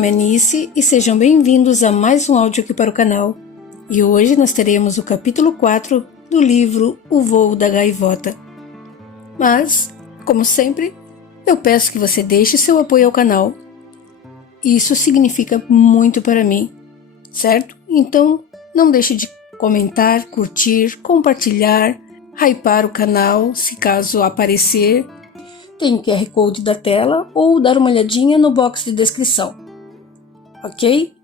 nome é Nice e sejam bem-vindos a mais um áudio aqui para o canal. E hoje nós teremos o capítulo 4 do livro O Voo da Gaivota. Mas, como sempre, eu peço que você deixe seu apoio ao canal. Isso significa muito para mim, certo? Então, não deixe de comentar, curtir, compartilhar, hypar o canal se caso aparecer. Tem o QR Code da tela ou dar uma olhadinha no box de descrição. Ok?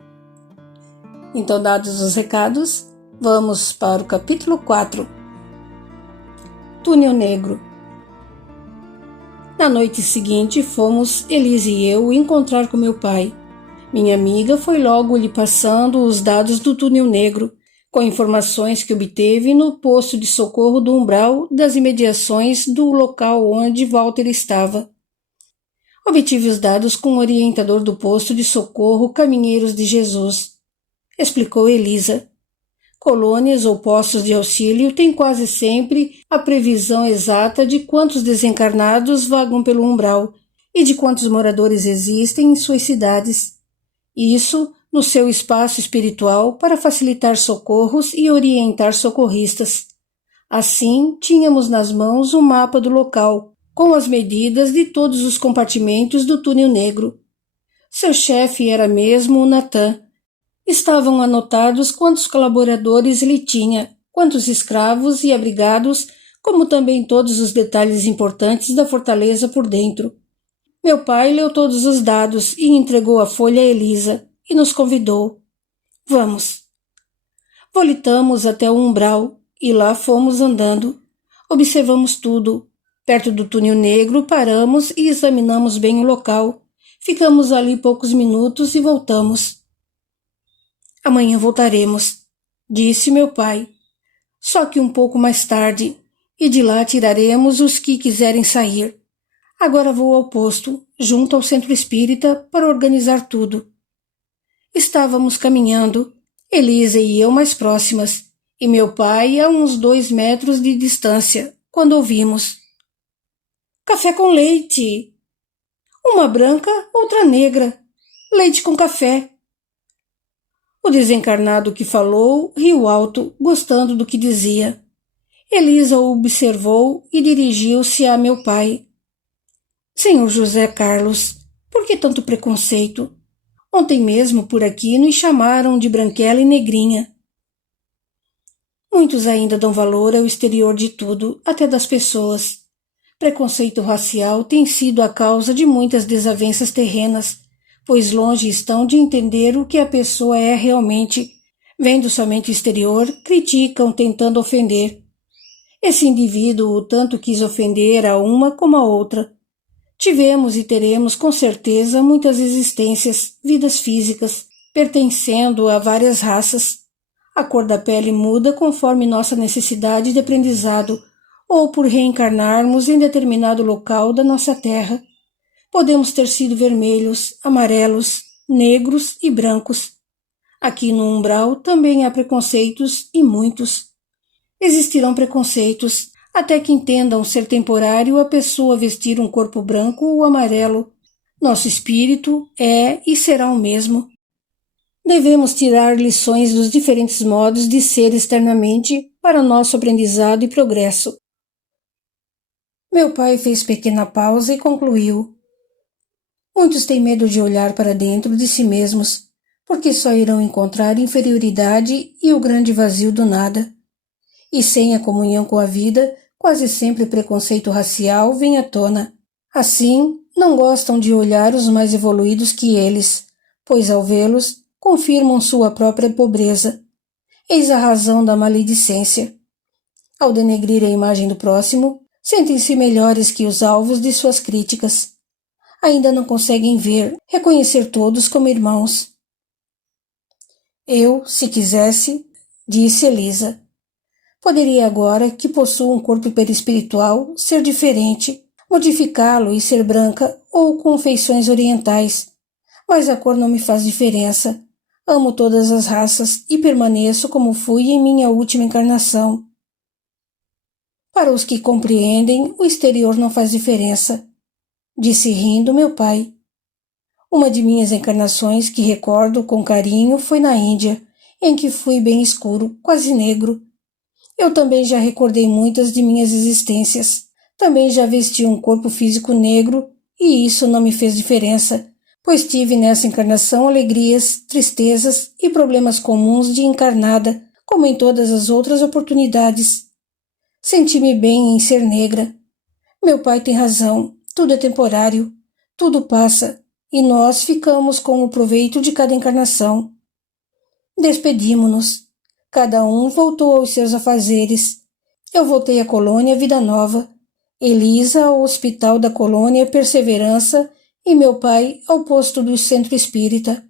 Então, dados os recados, vamos para o capítulo 4. Túnel Negro. Na noite seguinte, fomos, Elise e eu, encontrar com meu pai. Minha amiga foi logo lhe passando os dados do Túnel Negro, com informações que obteve no posto de socorro do umbral das imediações do local onde Walter estava. Obtive os dados com o orientador do posto de socorro Caminheiros de Jesus, explicou Elisa. Colônias ou postos de auxílio têm quase sempre a previsão exata de quantos desencarnados vagam pelo umbral e de quantos moradores existem em suas cidades. Isso no seu espaço espiritual para facilitar socorros e orientar socorristas. Assim, tínhamos nas mãos um mapa do local, com as medidas de todos os compartimentos do Túnel Negro. Seu chefe era mesmo o Natan. Estavam anotados quantos colaboradores ele tinha, quantos escravos e abrigados, como também todos os detalhes importantes da fortaleza por dentro. Meu pai leu todos os dados e entregou a folha a Elisa, e nos convidou. Vamos. Voltamos até o umbral e lá fomos andando. Observamos tudo. Perto do Túnel Negro paramos e examinamos bem o local. Ficamos ali poucos minutos e voltamos. Amanhã voltaremos, disse meu pai. Só que um pouco mais tarde, e de lá tiraremos os que quiserem sair. Agora vou ao posto, junto ao centro espírita, para organizar tudo. Estávamos caminhando, Elisa e eu mais próximas, e meu pai a uns 2 metros de distância, quando ouvimos. Café com leite! Uma branca, outra negra. Leite com café. O desencarnado que falou riu alto, gostando do que dizia. Elisa o observou e dirigiu-se a meu pai. Senhor José Carlos, por que tanto preconceito? Ontem mesmo por aqui nos chamaram de branquela e negrinha. Muitos ainda dão valor ao exterior de tudo, até das pessoas. Preconceito racial tem sido a causa de muitas desavenças terrenas, pois longe estão de entender o que a pessoa é realmente. Vendo somente o exterior, criticam tentando ofender. Esse indivíduo o tanto quis ofender a uma como a outra. Tivemos e teremos com certeza muitas existências, vidas físicas, pertencendo a várias raças. A cor da pele muda conforme nossa necessidade de aprendizado ou por reencarnarmos em determinado local da nossa terra. Podemos ter sido vermelhos, amarelos, negros e brancos. Aqui no umbral também há preconceitos e muitos. Existirão preconceitos, até que entendam ser temporário a pessoa vestir um corpo branco ou amarelo. Nosso espírito é e será o mesmo. Devemos tirar lições dos diferentes modos de ser externamente para nosso aprendizado e progresso. Meu pai fez pequena pausa e concluiu. Muitos têm medo de olhar para dentro de si mesmos, porque só irão encontrar inferioridade e o grande vazio do nada. E sem a comunhão com a vida, quase sempre o preconceito racial vem à tona. Assim, não gostam de olhar os mais evoluídos que eles, pois ao vê-los, confirmam sua própria pobreza. Eis a razão da maledicência. Ao denegrir a imagem do próximo, sentem-se melhores que os alvos de suas críticas. Ainda não conseguem ver, reconhecer todos como irmãos. Eu, se quisesse, disse Elisa, poderia agora, que possuo um corpo perispiritual, ser diferente, modificá-lo e ser branca ou com feições orientais. Mas a cor não me faz diferença. Amo todas as raças e permaneço como fui em minha última encarnação. Para os que compreendem, o exterior não faz diferença, disse rindo meu pai. Uma de minhas encarnações que recordo com carinho foi na Índia, em que fui bem escuro, quase negro. Eu também já recordei muitas de minhas existências. Também já vesti um corpo físico negro e isso não me fez diferença, pois tive nessa encarnação alegrias, tristezas e problemas comuns de encarnada, como em todas as outras oportunidades. Senti-me bem em ser negra. Meu pai tem razão, tudo é temporário, tudo passa, e nós ficamos com o proveito de cada encarnação. Despedimo-nos. Cada um voltou aos seus afazeres. Eu voltei à colônia Vida Nova, Elisa ao hospital da colônia Perseverança e meu pai ao posto do centro espírita.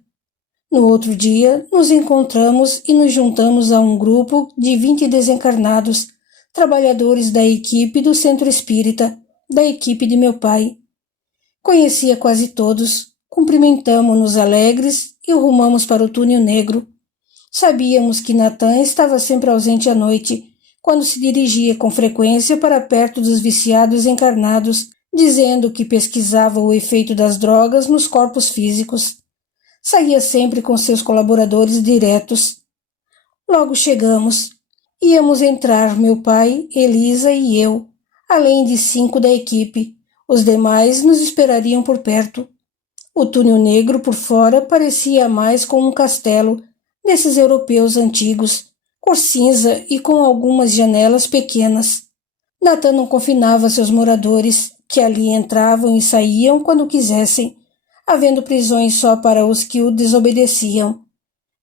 No outro dia, nos encontramos e nos juntamos a um grupo de 20 desencarnados, trabalhadores da equipe do centro espírita, da equipe de meu pai. Conhecia quase todos, cumprimentamo-nos alegres e rumamos para o túnel negro. Sabíamos que Natan estava sempre ausente à noite, quando se dirigia com frequência para perto dos viciados encarnados, dizendo que pesquisava o efeito das drogas nos corpos físicos. Saía sempre com seus colaboradores diretos. Logo chegamos. Íamos entrar meu pai, Elisa e eu, além de 5 da equipe. Os demais nos esperariam por perto. O túnel negro por fora parecia mais com um castelo, desses europeus antigos, cor cinza e com algumas janelas pequenas. Natan não confinava seus moradores, que ali entravam e saíam quando quisessem, havendo prisões só para os que o desobedeciam.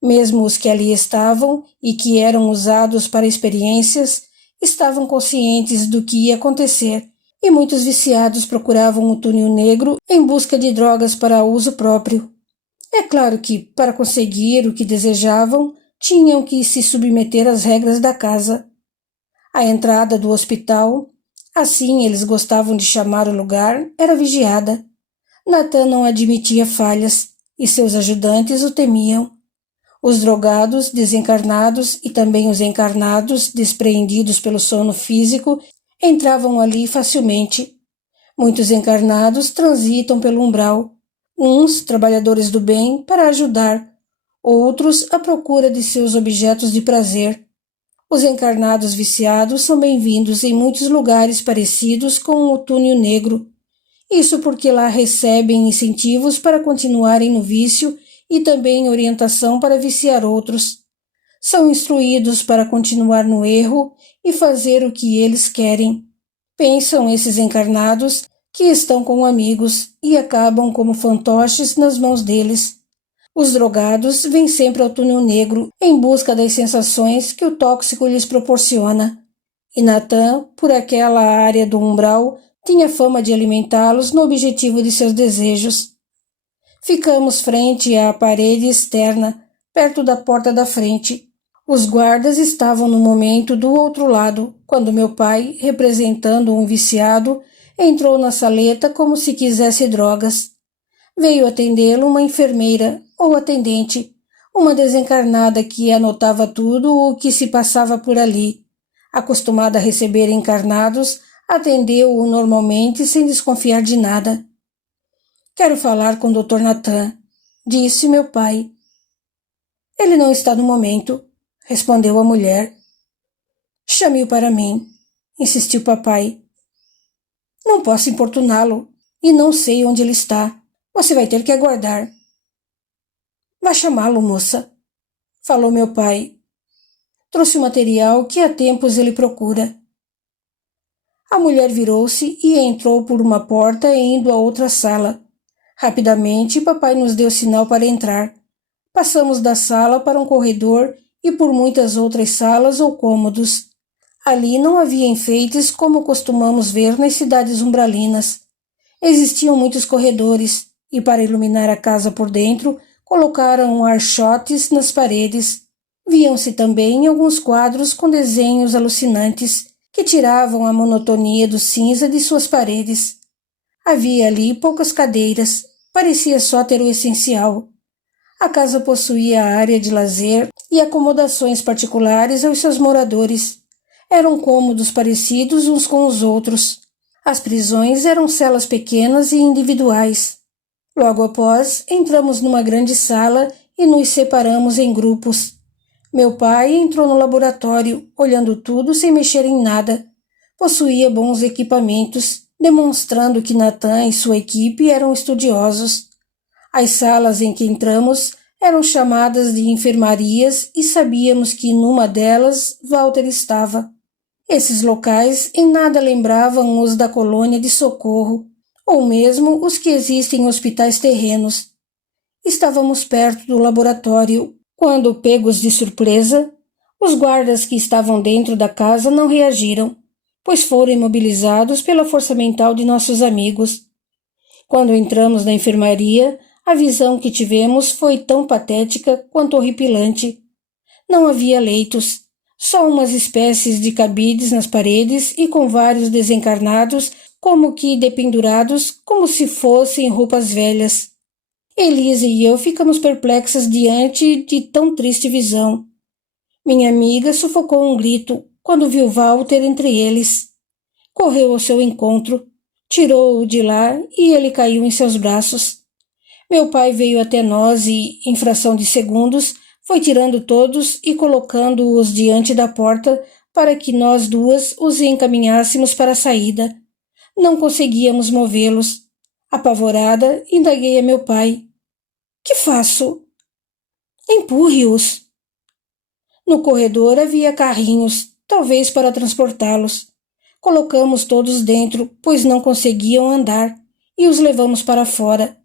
Mesmo os que ali estavam e que eram usados para experiências, estavam conscientes do que ia acontecer, e muitos viciados procuravam o túnel negro em busca de drogas para uso próprio. É claro que, para conseguir o que desejavam, tinham que se submeter às regras da casa. A entrada do hospital, assim eles gostavam de chamar o lugar, era vigiada. Natan não admitia falhas, e seus ajudantes o temiam. Os drogados, desencarnados e também os encarnados, despreendidos pelo sono físico, entravam ali facilmente. Muitos encarnados transitam pelo umbral, uns, trabalhadores do bem, para ajudar, outros à procura de seus objetos de prazer. Os encarnados viciados são bem-vindos em muitos lugares parecidos com o túnel negro. Isso porque lá recebem incentivos para continuarem no vício e também orientação para viciar outros. São instruídos para continuar no erro e fazer o que eles querem. Pensam esses encarnados que estão com amigos e acabam como fantoches nas mãos deles. Os drogados vêm sempre ao túnel negro em busca das sensações que o tóxico lhes proporciona. E Natan, por aquela área do umbral, tinha fama de alimentá-los no objetivo de seus desejos. Ficamos frente à parede externa, perto da porta da frente. Os guardas estavam no momento do outro lado, quando meu pai, representando um viciado, entrou na saleta como se quisesse drogas. Veio atendê-lo uma enfermeira, ou atendente, uma desencarnada que anotava tudo o que se passava por ali. Acostumada a receber encarnados, atendeu-o normalmente sem desconfiar de nada. Quero falar com o Dr. Natan, disse meu pai. Ele não está no momento, respondeu a mulher. Chame-o para mim, insistiu papai. Não posso importuná-lo e não sei onde ele está. Você vai ter que aguardar. Vá chamá-lo, moça, falou meu pai. Trouxe o material que há tempos ele procura. A mulher virou-se e entrou por uma porta indo a outra sala. Rapidamente, papai nos deu sinal para entrar. Passamos da sala para um corredor e por muitas outras salas ou cômodos. Ali não havia enfeites como costumamos ver nas cidades umbralinas. Existiam muitos corredores e, para iluminar a casa por dentro, colocaram archotes nas paredes. Viam-se também alguns quadros com desenhos alucinantes que tiravam a monotonia do cinza de suas paredes. Havia ali poucas cadeiras, parecia só ter o essencial. A casa possuía área de lazer e acomodações particulares aos seus moradores. Eram cômodos parecidos uns com os outros. As prisões eram celas pequenas e individuais. Logo após, entramos numa grande sala e nos separamos em grupos. Meu pai entrou no laboratório, olhando tudo sem mexer em nada. Possuía bons equipamentos, demonstrando que Nathan e sua equipe eram estudiosos. As salas em que entramos eram chamadas de enfermarias e sabíamos que numa delas Walter estava. Esses locais em nada lembravam os da colônia de socorro, ou mesmo os que existem em hospitais terrenos. Estávamos perto do laboratório, quando, pegos de surpresa, os guardas que estavam dentro da casa não reagiram, pois foram imobilizados pela força mental de nossos amigos. Quando entramos na enfermaria, a visão que tivemos foi tão patética quanto horripilante. Não havia leitos, só umas espécies de cabides nas paredes e com vários desencarnados como que dependurados como se fossem roupas velhas. Elisa e eu ficamos perplexas diante de tão triste visão. Minha amiga sufocou um grito quando viu Walter entre eles. Correu ao seu encontro, tirou-o de lá e ele caiu em seus braços. Meu pai veio até nós e, em fração de segundos, foi tirando todos e colocando-os diante da porta para que nós duas os encaminhássemos para a saída. Não conseguíamos movê-los. Apavorada, indaguei a meu pai. Que faço? Empurre-os. No corredor havia carrinhos, talvez para transportá-los. Colocamos todos dentro, pois não conseguiam andar, e os levamos para fora.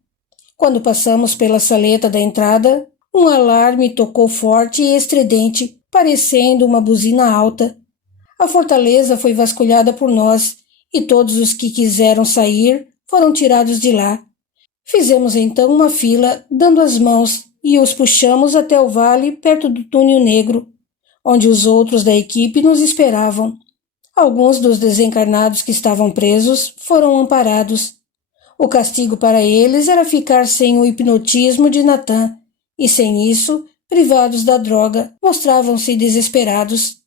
Quando passamos pela saleta da entrada, um alarme tocou forte e estridente, parecendo uma buzina alta. A fortaleza foi vasculhada por nós, e todos os que quiseram sair foram tirados de lá. Fizemos então uma fila, dando as mãos, e os puxamos até o vale perto do túnel negro, onde os outros da equipe nos esperavam. Alguns dos desencarnados que estavam presos foram amparados. O castigo para eles era ficar sem o hipnotismo de Nathan, e sem isso, privados da droga, mostravam-se desesperados.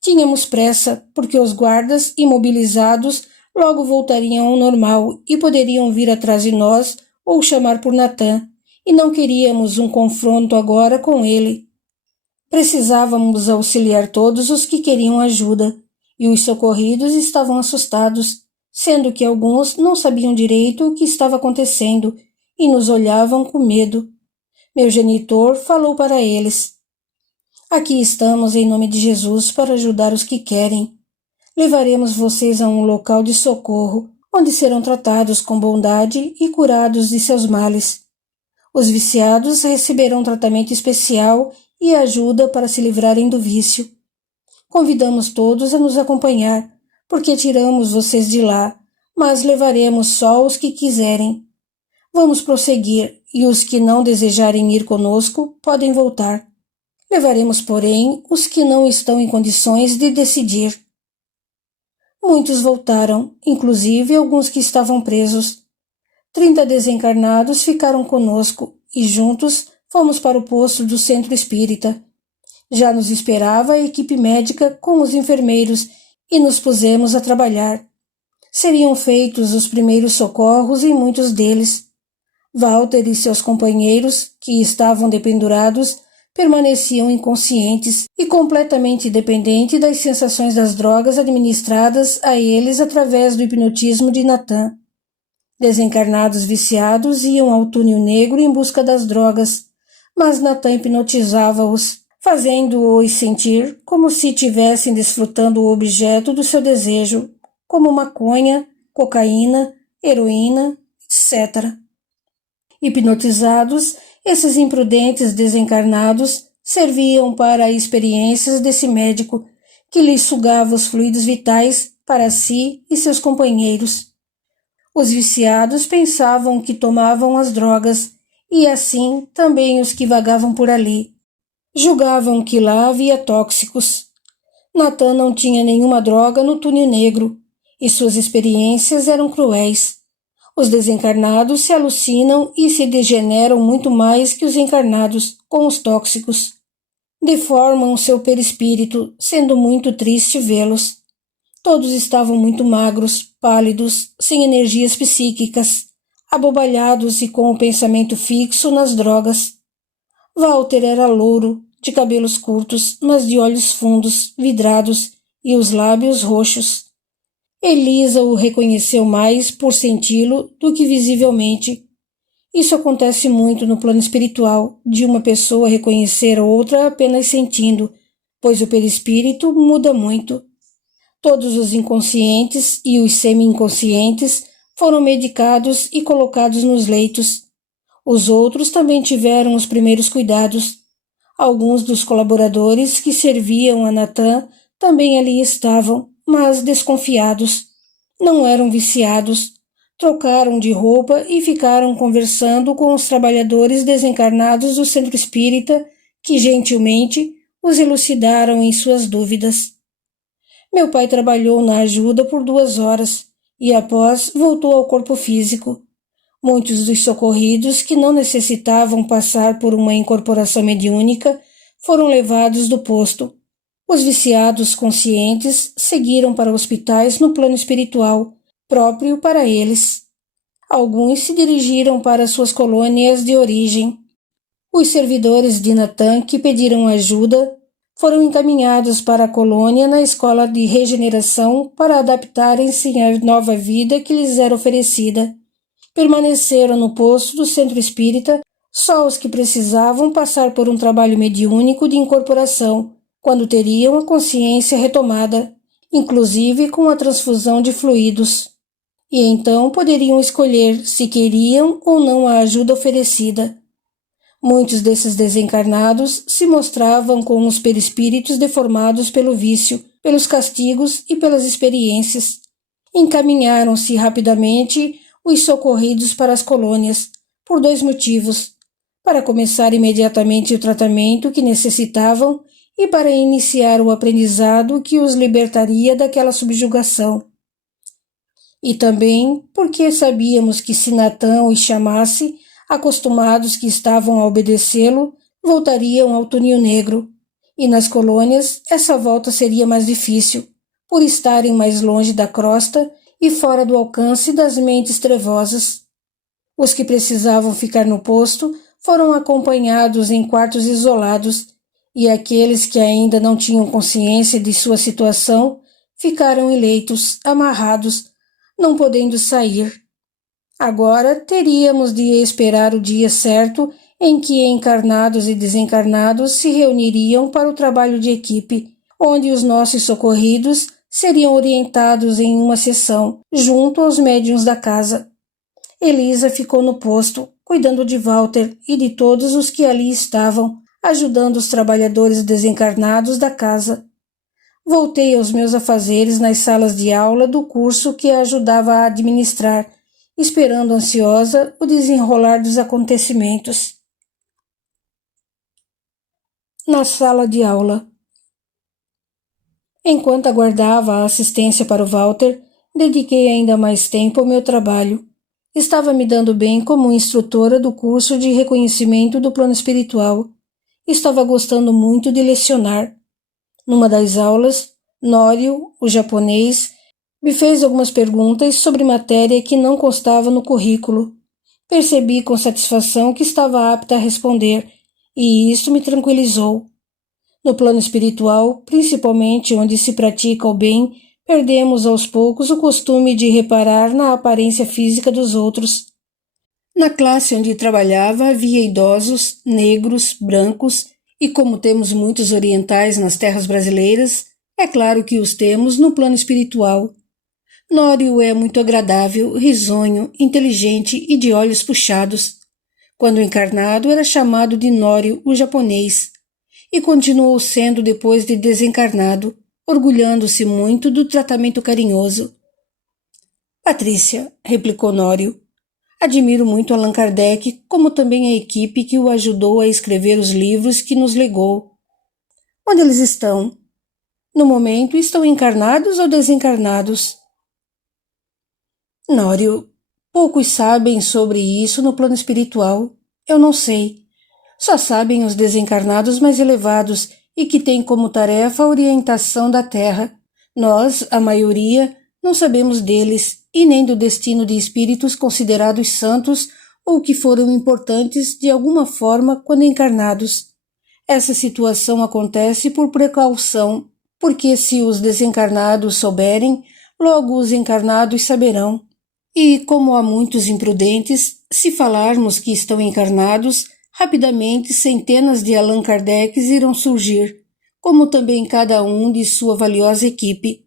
Tínhamos pressa, porque os guardas, imobilizados, logo voltariam ao normal e poderiam vir atrás de nós ou chamar por Nathan, e não queríamos um confronto agora com ele. Precisávamos auxiliar todos os que queriam ajuda, e os socorridos estavam assustados, sendo que alguns não sabiam direito o que estava acontecendo e nos olhavam com medo. Meu genitor falou para eles: Aqui estamos em nome de Jesus para ajudar os que querem. Levaremos vocês a um local de socorro, onde serão tratados com bondade e curados de seus males. Os viciados receberão tratamento especial e ajuda para se livrarem do vício. Convidamos todos a nos acompanhar, porque tiramos vocês de lá, mas levaremos só os que quiserem. Vamos prosseguir, e os que não desejarem ir conosco podem voltar. Levaremos, porém, os que não estão em condições de decidir. Muitos voltaram, inclusive alguns que estavam presos. 30 desencarnados ficaram conosco e juntos fomos para o posto do centro espírita. Já nos esperava a equipe médica com os enfermeiros e nos pusemos a trabalhar. Seriam feitos os primeiros socorros em muitos deles. Walter e seus companheiros, que estavam dependurados, permaneciam inconscientes e completamente dependentes das sensações das drogas administradas a eles através do hipnotismo de Nathan. Desencarnados viciados iam ao túnel negro em busca das drogas, mas Nathan hipnotizava-os, fazendo-os sentir como se estivessem desfrutando o objeto do seu desejo, como maconha, cocaína, heroína, etc. Hipnotizados, esses imprudentes desencarnados serviam para experiências desse médico que lhes sugava os fluidos vitais para si e seus companheiros. Os viciados pensavam que tomavam as drogas e assim também os que vagavam por ali. Julgavam que lá havia tóxicos. Nathan não tinha nenhuma droga no túnel negro e suas experiências eram cruéis. Os desencarnados se alucinam e se degeneram muito mais que os encarnados com os tóxicos. Deformam seu perispírito, sendo muito triste vê-los. Todos estavam muito magros, pálidos, sem energias psíquicas. abobalhados e com o pensamento fixo nas drogas. Walter era louro, de cabelos curtos, mas de olhos fundos, vidrados e os lábios roxos. Elisa o reconheceu mais por senti-lo do que visivelmente. Isso acontece muito no plano espiritual, de uma pessoa reconhecer outra apenas sentindo, pois o perispírito muda muito. Todos os inconscientes e os semi-inconscientes foram medicados e colocados nos leitos. Os outros também tiveram os primeiros cuidados. Alguns dos colaboradores que serviam a Nathan também ali estavam, mas desconfiados. Não eram viciados. Trocaram de roupa e ficaram conversando com os trabalhadores desencarnados do centro espírita que, gentilmente, os elucidaram em suas dúvidas. Meu pai trabalhou na ajuda por 2 horas e, após, voltou ao corpo físico. Muitos dos socorridos que não necessitavam passar por uma incorporação mediúnica foram levados do posto. Os viciados conscientes seguiram para hospitais no plano espiritual, próprio para eles. Alguns se dirigiram para suas colônias de origem. Os servidores de Nathan que pediram ajuda foram encaminhados para a colônia na escola de regeneração para adaptarem-se à nova vida que lhes era oferecida. Permaneceram no posto do centro espírita só os que precisavam passar por um trabalho mediúnico de incorporação, quando teriam a consciência retomada, inclusive com a transfusão de fluidos. E então poderiam escolher se queriam ou não a ajuda oferecida. Muitos desses desencarnados se mostravam com os perispíritos deformados pelo vício, pelos castigos e pelas experiências. Encaminharam-se rapidamente os socorridos para as colônias, por 2 motivos: para começar imediatamente o tratamento que necessitavam e para iniciar o aprendizado que os libertaria daquela subjugação. E também porque sabíamos que se Nathan os chamasse, acostumados que estavam a obedecê-lo, voltariam ao túnel negro, e nas colônias essa volta seria mais difícil, por estarem mais longe da crosta e fora do alcance das mentes trevosas. Os que precisavam ficar no posto foram acompanhados em quartos isolados, e aqueles que ainda não tinham consciência de sua situação ficaram em leitos, amarrados, não podendo sair. Agora teríamos de esperar o dia certo em que encarnados e desencarnados se reuniriam para o trabalho de equipe, onde os nossos socorridos seriam orientados em uma sessão, junto aos médiuns da casa. Elisa ficou no posto, cuidando de Walter e de todos os que ali estavam, ajudando os trabalhadores desencarnados da casa. Voltei aos meus afazeres nas salas de aula do curso que a ajudava a administrar, esperando ansiosa o desenrolar dos acontecimentos. Na sala de aula. Enquanto aguardava a assistência para o Walter, dediquei ainda mais tempo ao meu trabalho. Estava me dando bem como instrutora do curso de reconhecimento do plano espiritual. Estava gostando muito de lecionar. Numa das aulas, Nório, o japonês, me fez algumas perguntas sobre matéria que não constava no currículo. Percebi com satisfação que estava apta a responder, e isso me tranquilizou. No plano espiritual, principalmente onde se pratica o bem, perdemos aos poucos o costume de reparar na aparência física dos outros. Na classe onde trabalhava havia idosos, negros, brancos, e como temos muitos orientais nas terras brasileiras, é claro que os temos no plano espiritual. Nório é muito agradável, risonho, inteligente e de olhos puxados. Quando encarnado era chamado de Nório, o japonês, e continuou sendo depois de desencarnado, orgulhando-se muito do tratamento carinhoso. Patrícia, replicou Nório, admiro muito Allan Kardec, como também a equipe que o ajudou a escrever os livros que nos legou. Onde eles estão? No momento, estão encarnados ou desencarnados? Nório, poucos sabem sobre isso no plano espiritual. Eu não sei. Só sabem os desencarnados mais elevados e que têm como tarefa a orientação da Terra. Nós, a maioria, não sabemos deles e nem do destino de espíritos considerados santos ou que foram importantes de alguma forma quando encarnados. Essa situação acontece por precaução, porque se os desencarnados souberem, logo os encarnados saberão. E, como há muitos imprudentes, se falarmos que estão encarnados, rapidamente centenas de Allan Kardec's irão surgir, como também cada um de sua valiosa equipe.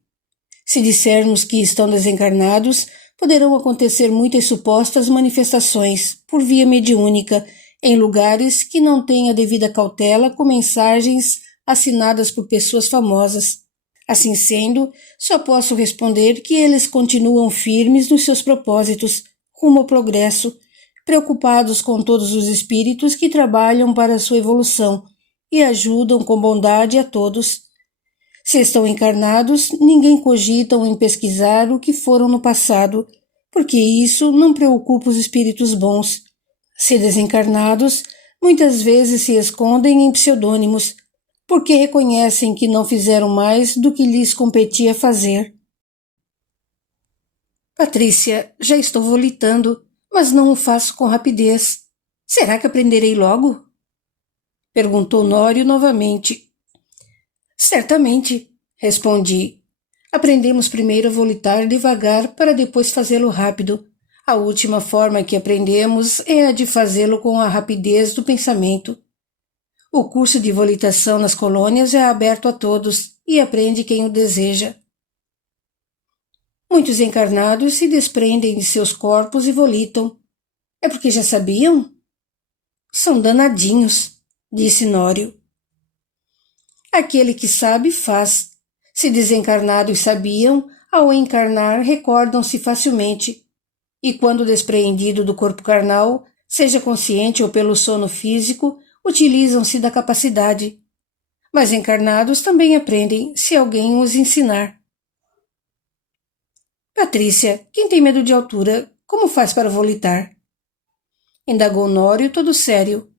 Se dissermos que estão desencarnados, poderão acontecer muitas supostas manifestações, por via mediúnica, em lugares que não têm a devida cautela com mensagens assinadas por pessoas famosas. Assim sendo, só posso responder que eles continuam firmes nos seus propósitos, rumo ao progresso, preocupados com todos os espíritos que trabalham para a sua evolução e ajudam com bondade a todos. Se estão encarnados, ninguém cogitam em pesquisar o que foram no passado, porque isso não preocupa os espíritos bons. Se desencarnados, muitas vezes se escondem em pseudônimos, porque reconhecem que não fizeram mais do que lhes competia fazer. Patrícia, já estou volitando, mas não o faço com rapidez. Será que aprenderei logo? Perguntou Nório novamente. Certamente, respondi. Aprendemos primeiro a volitar devagar para depois fazê-lo rápido. A última forma que aprendemos é a de fazê-lo com a rapidez do pensamento. O curso de volitação nas colônias é aberto a todos e aprende quem o deseja. Muitos encarnados se desprendem de seus corpos e volitam. É porque já sabiam? São danadinhos, disse Nório. Aquele que sabe faz. Se desencarnados sabiam, ao encarnar recordam-se facilmente. E quando despreendido do corpo carnal, seja consciente ou pelo sono físico, utilizam-se da capacidade. Mas encarnados também aprendem, se alguém os ensinar. Patrícia, quem tem medo de altura, como faz para volitar? Indagou Nório, todo sério.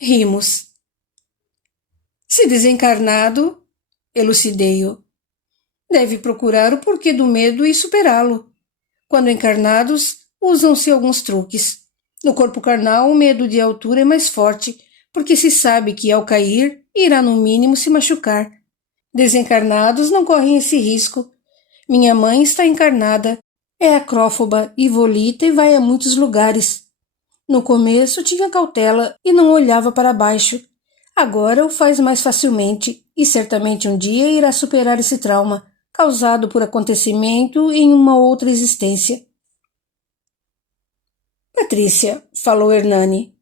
Rimos. Se desencarnado, elucidei-o, deve procurar o porquê do medo e superá-lo. Quando encarnados, usam-se alguns truques. No corpo carnal, o medo de altura é mais forte, porque se sabe que, ao cair, irá no mínimo se machucar. Desencarnados não correm esse risco. Minha mãe está encarnada, é acrófoba e volita e vai a muitos lugares. No começo tinha cautela e não olhava para baixo. Agora o faz mais facilmente e certamente um dia irá superar esse trauma, causado por acontecimento em uma outra existência. Patrícia, falou Hernani,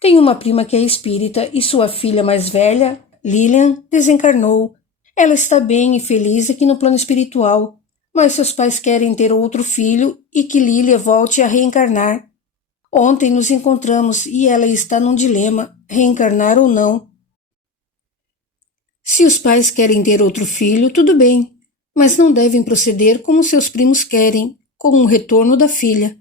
tem uma prima que é espírita e sua filha mais velha, Lilian, desencarnou. Ela está bem e feliz aqui no plano espiritual, mas seus pais querem ter outro filho e que Lilian volte a reencarnar. Ontem nos encontramos e ela está num dilema, reencarnar ou não. Se os pais querem ter outro filho, tudo bem, mas não devem proceder como seus primos querem, com um retorno da filha.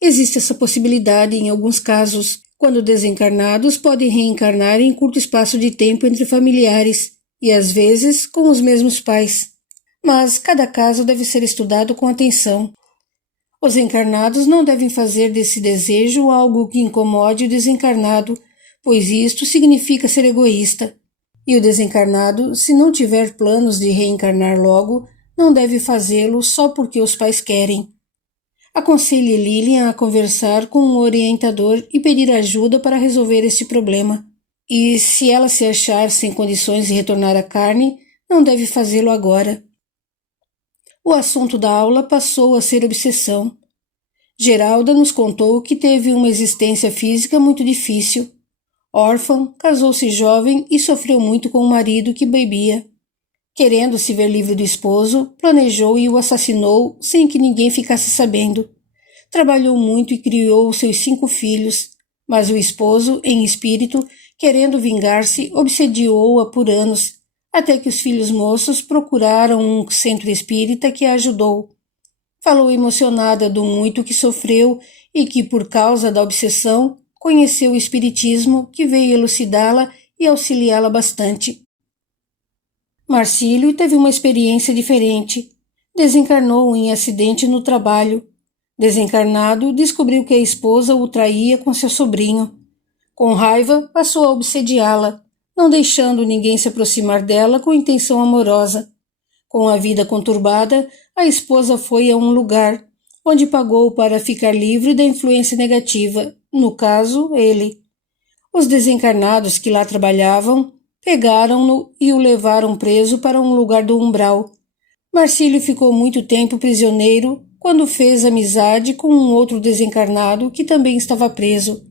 Existe essa possibilidade em alguns casos, quando desencarnados podem reencarnar em curto espaço de tempo entre familiares, e às vezes com os mesmos pais. Mas cada caso deve ser estudado com atenção. Os encarnados não devem fazer desse desejo algo que incomode o desencarnado, pois isto significa ser egoísta. E o desencarnado, se não tiver planos de reencarnar logo, não deve fazê-lo só porque os pais querem. Aconselhe Lilian a conversar com um orientador e pedir ajuda para resolver este problema. E, se ela se achar sem condições de retornar à carne, não deve fazê-lo agora. O assunto da aula passou a ser obsessão. Geralda nos contou que teve uma existência física muito difícil. Órfã, casou-se jovem e sofreu muito com o marido que bebia. Querendo se ver livre do esposo, planejou e o assassinou sem que ninguém ficasse sabendo. Trabalhou muito e criou seus 5 filhos, mas o esposo, em espírito, querendo vingar-se, obsediou-a por anos, até que os filhos moços procuraram um centro espírita que a ajudou. Falou emocionada do muito que sofreu e que, por causa da obsessão, conheceu o espiritismo, que veio elucidá-la e auxiliá-la bastante. Marcílio teve uma experiência diferente. Desencarnou em acidente no trabalho. Desencarnado, descobriu que a esposa o traía com seu sobrinho. Com raiva, passou a obsediá-la, não deixando ninguém se aproximar dela com intenção amorosa. Com a vida conturbada, a esposa foi a um lugar, onde pagou para ficar livre da influência negativa, no caso, ele. Os desencarnados que lá trabalhavam pegaram-no e o levaram preso para um lugar do umbral. Marcílio ficou muito tempo prisioneiro quando fez amizade com um outro desencarnado que também estava preso.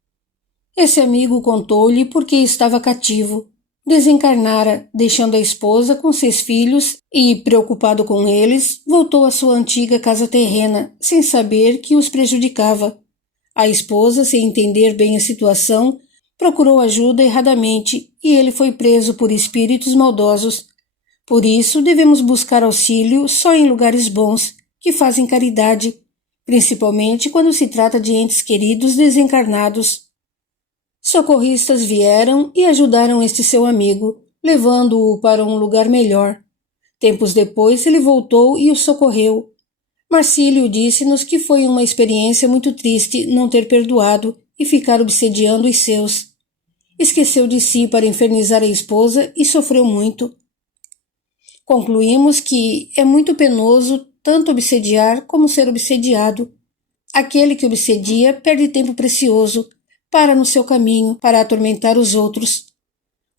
Esse amigo contou-lhe por que estava cativo. Desencarnara, deixando a esposa com 6 filhos e, preocupado com eles, voltou à sua antiga casa terrena, sem saber que os prejudicava. A esposa, sem entender bem a situação, procurou ajuda erradamente e ele foi preso por espíritos maldosos. Por isso, devemos buscar auxílio só em lugares bons, que fazem caridade, principalmente quando se trata de entes queridos desencarnados. Socorristas vieram e ajudaram este seu amigo, levando-o para um lugar melhor. Tempos depois ele voltou e o socorreu. Marcílio disse-nos que foi uma experiência muito triste não ter perdoado e ficar obsediando os seus. Esqueceu de si para infernizar a esposa e sofreu muito. Concluímos que é muito penoso tanto obsediar como ser obsediado. Aquele que obsedia perde tempo precioso, para no seu caminho para atormentar os outros.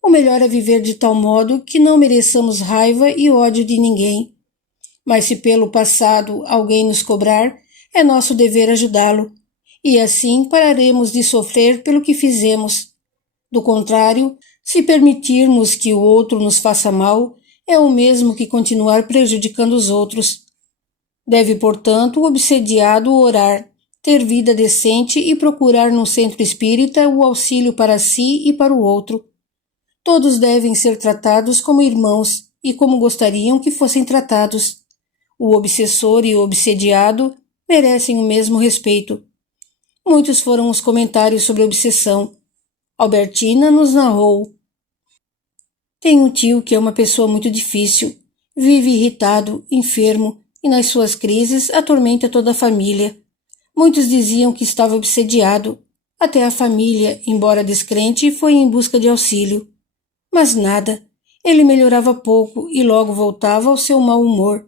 O melhor é viver de tal modo que não mereçamos raiva e ódio de ninguém. Mas se pelo passado alguém nos cobrar, é nosso dever ajudá-lo, e assim pararemos de sofrer pelo que fizemos. Do contrário, se permitirmos que o outro nos faça mal, é o mesmo que continuar prejudicando os outros. Deve, portanto, o obsediado orar, ter vida decente e procurar no centro espírita o auxílio para si e para o outro. Todos devem ser tratados como irmãos e como gostariam que fossem tratados. O obsessor e o obsediado merecem o mesmo respeito. Muitos foram os comentários sobre a obsessão. Albertina nos narrou: tem um tio que é uma pessoa muito difícil, vive irritado, enfermo e nas suas crises atormenta toda a família. Muitos diziam que estava obsediado. Até a família, embora descrente, foi em busca de auxílio. Mas nada. Ele melhorava pouco e logo voltava ao seu mau humor.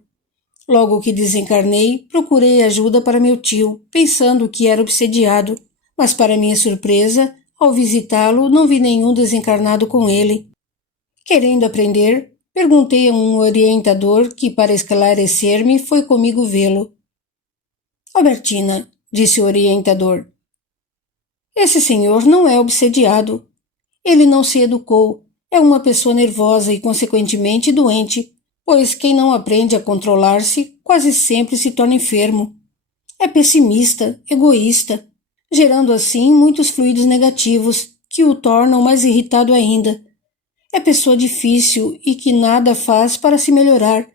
Logo que desencarnei, procurei ajuda para meu tio, pensando que era obsediado. Mas, para minha surpresa, ao visitá-lo, não vi nenhum desencarnado com ele. Querendo aprender, perguntei a um orientador que, para esclarecer-me, foi comigo vê-lo. Albertina, disse o orientador, esse senhor não é obsediado. Ele não se educou, é uma pessoa nervosa e, consequentemente, doente, pois quem não aprende a controlar-se quase sempre se torna enfermo. É pessimista, egoísta, gerando assim muitos fluidos negativos que o tornam mais irritado ainda. É pessoa difícil e que nada faz para se melhorar.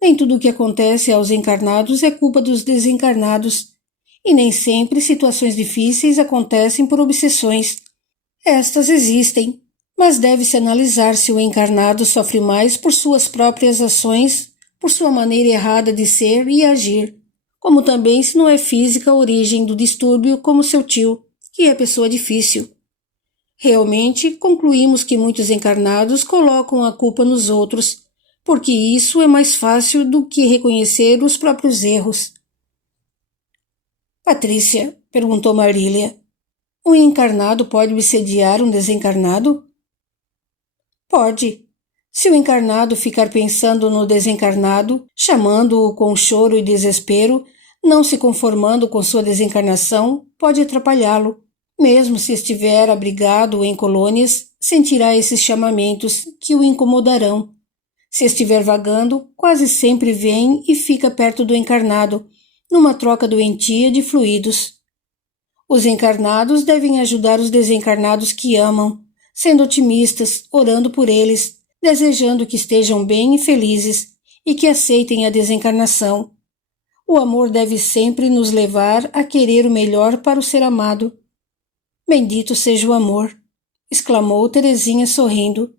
Nem tudo o que acontece aos encarnados é culpa dos desencarnados, e nem sempre situações difíceis acontecem por obsessões. Estas existem, mas deve-se analisar se o encarnado sofre mais por suas próprias ações, por sua maneira errada de ser e agir, como também se não é física a origem do distúrbio como seu tio, que é pessoa difícil. Realmente, concluímos que muitos encarnados colocam a culpa nos outros, porque isso é mais fácil do que reconhecer os próprios erros. Patrícia, perguntou Marília, um encarnado pode obsediar um desencarnado? Pode. Se o encarnado ficar pensando no desencarnado, chamando-o com choro e desespero, não se conformando com sua desencarnação, pode atrapalhá-lo. Mesmo se estiver abrigado em colônias, sentirá esses chamamentos que o incomodarão. Se estiver vagando, quase sempre vem e fica perto do encarnado, numa troca doentia de fluidos. Os encarnados devem ajudar os desencarnados que amam, sendo otimistas, orando por eles, desejando que estejam bem e felizes e que aceitem a desencarnação. O amor deve sempre nos levar a querer o melhor para o ser amado. Bendito seja o amor, exclamou Terezinha sorrindo.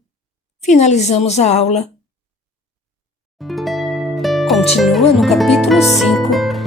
Finalizamos a aula. continua no capítulo 5.